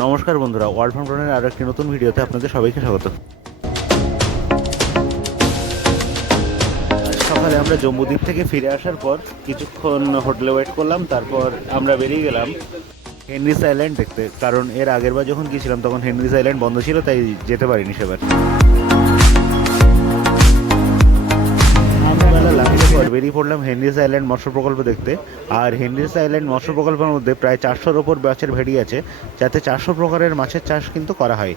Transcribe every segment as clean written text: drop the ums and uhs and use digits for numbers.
নমস্কার বন্ধুরা, world farm ড্রোনের আরও একটি নতুন ভিডিওতে আপনাদের সবাইকে স্বাগত। সকালে আমরা জম্বুদ্বীপ থেকে ফিরে আসার পর কিছুক্ষণ হোটেলে ওয়েট করলাম, তারপর আমরা বেরিয়ে গেলাম হেনরিস আইল্যান্ড দেখতে। কারণ এর আগের বার যখন গিয়েছিলাম তখন হেনরিস আইল্যান্ড বন্ধ ছিল, তাই যেতে পারিনি সেবার। বেরিয়ে পড়লাম হেনরিস আইল্যান্ড মৎস্য প্রকল্প দেখতে। আর হেনরিস আইল্যান্ড মৎস্য প্রকল্পের মধ্যে প্রায় 400-র ওপর মাছের ভেড়ি আছে, যাতে 400 প্রকারের মাছের চাষ কিন্তু করা হয়।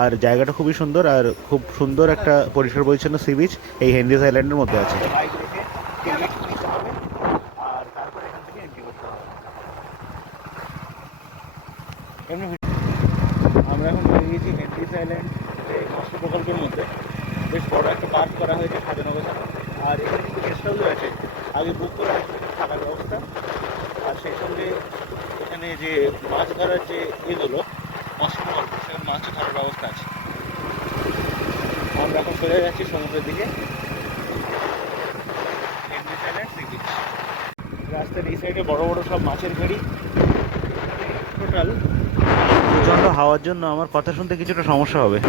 আর জায়গাটা খুবই সুন্দর, আর খুব সুন্দর একটা পরিষ্কার পরিচ্ছন্ন সি বিচ এই হেনরিস আইল্যান্ডের মধ্যে আছে। আমরা এখন বেরিয়ে গেছি হেনরিস আইল্যান্ড মৎস্য প্রকল্পের মধ্যে। বেশ বড় একটা পার্ক করা হয়েছে সাজানো গোছানো, আর এখানে কিন্তু গেস্ট হাউসও আছে, আগে বুক করে থাকার ব্যবস্থা। আর সেই সঙ্গে এখানে যে মাছ ধরার যে এগুলো মৎস্য প্রকল্প, সেখানে মাছ ধরার ব্যবস্থা আছে। আমরা এখন চলে যাচ্ছি সমুদ্রের দিকে, হেনরিস আইল্যান্ড সি বিচ। রাস্তার এই সাইডে বড় বড় সব মাছের ভেড়ি। টোটাল প্রচণ্ড হাওয়ার জন্য আমার কথা শুনতে কিছুটা সমস্যা হবে।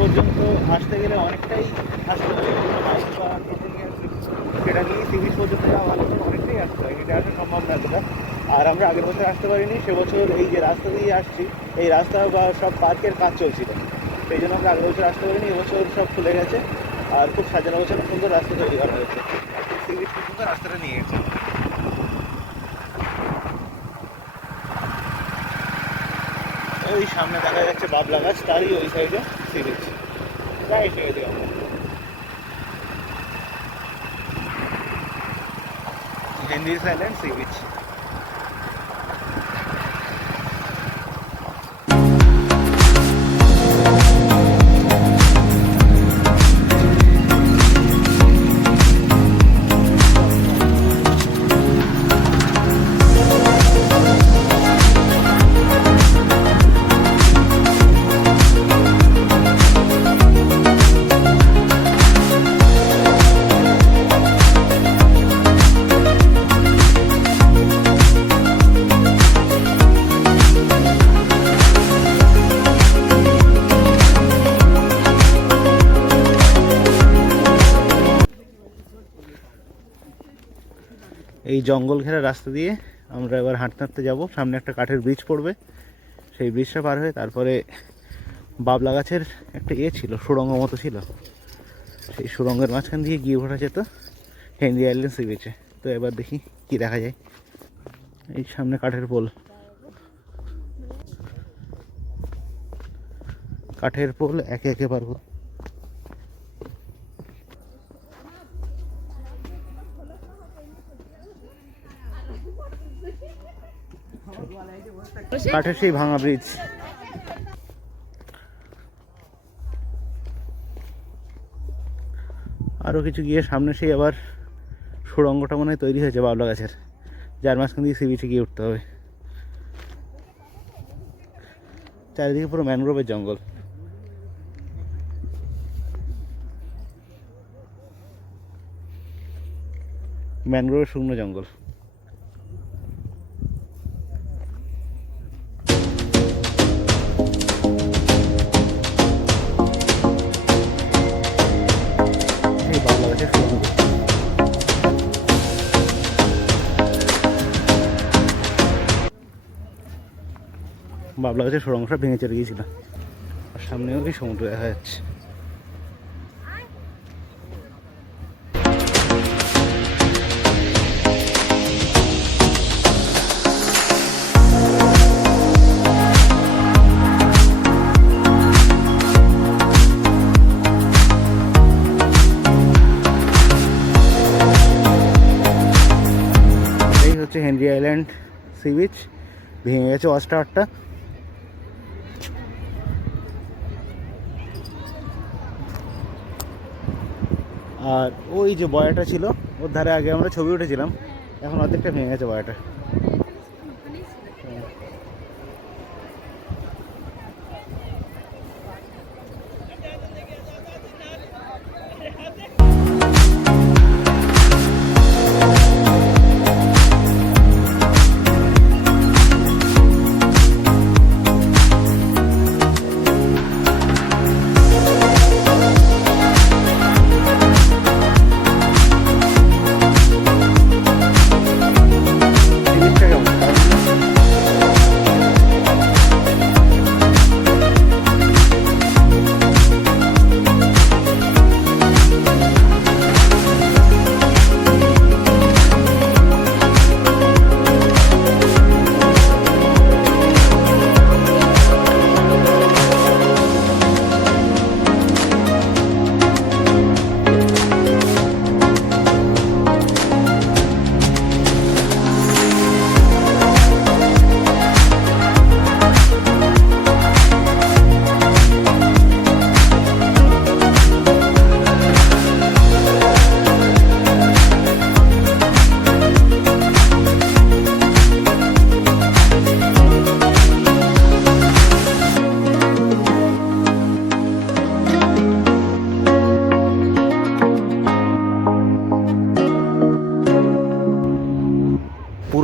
পর্যন্ত আসতে গেলে অনেকটাই আসতে হবে, সেটা নিয়ে সি বিচ পর্যন্ত যাওয়া অনেকটাই আসতে হয়, এটা আসা সম্ভব না এতটা। আর আমরা আগের বছর আসতে পারিনি, সে বছর এই যে রাস্তা দিয়ে আসছি এই রাস্তা বা সব পার্কের কাজ চলছিল, সেই জন্য আমরা আগের বছর আসতে পারিনি। এবছর সব খুলে গেছে আর খুব সাজানো গোছানো সুন্দর রাস্তা তৈরি করা হয়েছে, সি বিচ পর্যন্ত রাস্তাটা নিয়ে গেছে। ওই সামনে দেখা যাচ্ছে বাবলা গাছ, তারই ওই সাইডে সি বিচ। প্রায় এসে গেছি আমরা হেনরিস আইল্যান্ড সি বিচ। এই জঙ্গল ঘেরা রাস্তা দিয়ে আমরা এবার হাঁটতে হাঁটতে যাবো। সামনে একটা কাঠের ব্রিজ পড়বে, সেই ব্রিজটা পার হয়ে তারপরে বাবলা গাছের একটা ছিল, সুড়ঙ্গ মতো ছিল, সেই সুড়ঙ্গের মাঝখান দিয়ে গিয়ে ওঠা যেত হেনরি আইল্যান্ড সি বিচে। তো এবার দেখি কি দেখা যায়। এই সামনে কাঠের পোল, কাঠের পোল একে একে পার করতে। কাঠের সেই ভাঙা ব্রিজ। আরও কিছু গিয়ে সামনে সেই আবার সুড়ঙ্গটা মনে হয় তৈরি হয়েছে বাবলা গাছের, যার মাঝখান দিয়ে সি বিচে গিয়ে উঠতে হবে। চারিদিকে পুরো ম্যানগ্রোভের জঙ্গল। ম্যানগ্রোভের শুকনো জঙ্গল। বাবলা গাছের সুড়ঙ্গ। বাবলা গাছের সুড়ঙ্গটা ভেঙে চলে গিয়েছিল, আর সামনেও কি সমুদ্র দেখা যাচ্ছে। এই হচ্ছে হেনরি আইল্যান্ড সি বিচ। ভেঙে গেছে ওয়াচ টাওয়ারটা। আর ওই যে বয়াটা ছিল ওর ধারে আগে আমরা ছবি উঠেছিলাম, এখন অর্ধেকটা ভেঙে গেছে বয়াটা।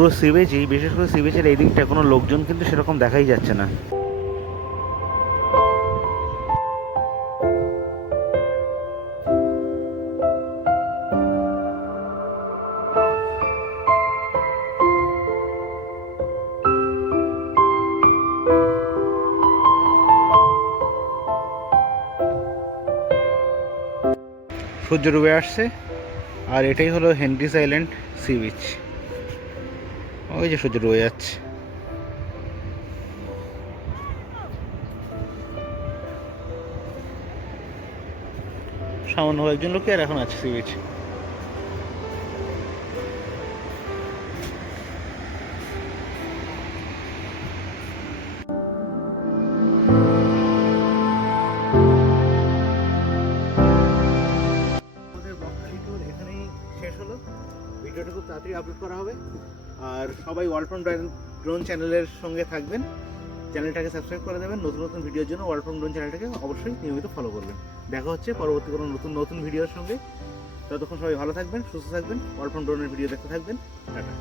পুরো সি বিচই, বিশেষ করে সি বিচের এই দিকটা কোনো লোকজন কিন্তু সেরকম দেখাই যাচ্ছে না। সূর্য ডুবে আসছে, আর এটাই হলো হেনরিস আইল্যান্ড সি বিচ। ওই যে সূর্য ডুবে যাচ্ছে। সামান্য কয়েকজন লোকই আর এখন আছে সি বিচ। এখানেই শেষ হলো, ভিডিওটা খুব তাড়াতাড়ি আপলোড করা হবে। আর সবাই ওয়ার্ল্ড ফ্রম ড্রোন চ্যানেলের সঙ্গে থাকবেন, চ্যানেলটাকে সাবস্ক্রাইব করে দেবেন। নতুন নতুন ভিডিওর জন্য ওয়ার্ল্ড ফ্রম ড্রোন চ্যানেলটাকে অবশ্যই নিয়মিত ফলো করবেন। দেখা হচ্ছে পরবর্তী কোনো নতুন ভিডিওর সঙ্গে। ততক্ষণ সবাই ভালো থাকবেন, সুস্থ থাকবেন, ওয়ার্ল্ড ফ্রম ড্রোনের ভিডিও দেখতে থাকবেন। টাটা।